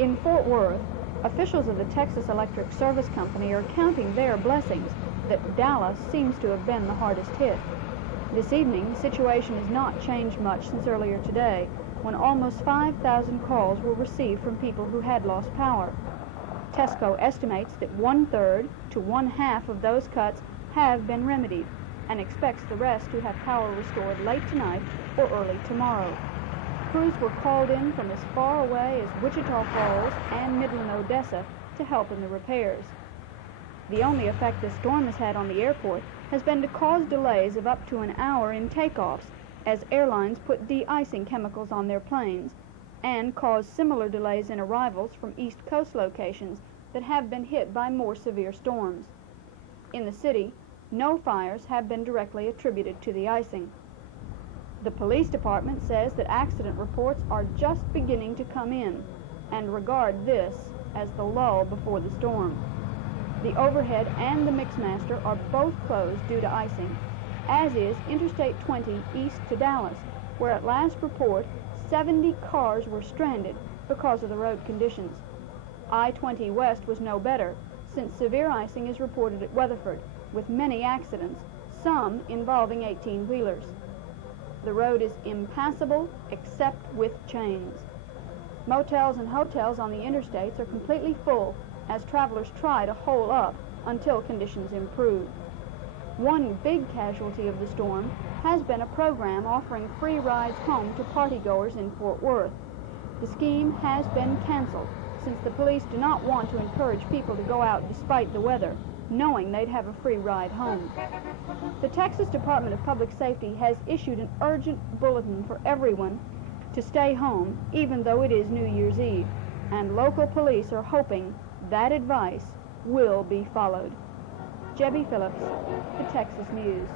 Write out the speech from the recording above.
In Fort Worth, officials of the Texas Electric Service Company are counting their blessings that Dallas seems to have been the hardest hit. This evening, the situation has not changed much since earlier today, when almost 5,000 calls were received from people who had lost power. TESCO estimates that 1/3 to 1/2 of those cuts have been remedied and expects the rest to have power restored late tonight or early tomorrow. Crews were called in from as far away as Wichita Falls and Midland, Odessa to help in the repairs. The only effect this storm has had on the airport has been to cause delays of up to an hour in takeoffs as airlines put de-icing chemicals on their planes, and cause similar delays in arrivals from East Coast locations that have been hit by more severe storms. In the city, no fires have been directly attributed to the icing. The police department says that accident reports are just beginning to come in and regard this as the lull before the storm. The overhead and the mixmaster are both closed due to icing, as is Interstate 20 east to Dallas, where at last report 70 cars were stranded because of the road conditions. I-20 west was no better, since severe icing is reported at Weatherford, with many accidents, some involving 18-wheelers. The road is impassable except with chains. Motels and hotels on the interstates are completely full as travelers try to hole up until conditions improve. One big casualty of the storm has been a program offering free rides home to partygoers in Fort Worth. The scheme has been canceled since the police do not want to encourage people to go out despite the weather, knowing they'd have a free ride home. The Texas Department of Public Safety has issued an urgent bulletin for everyone to stay home, even though it is New Year's Eve, and local police are hoping that advice will be followed. Jebby Phillips, the Texas News.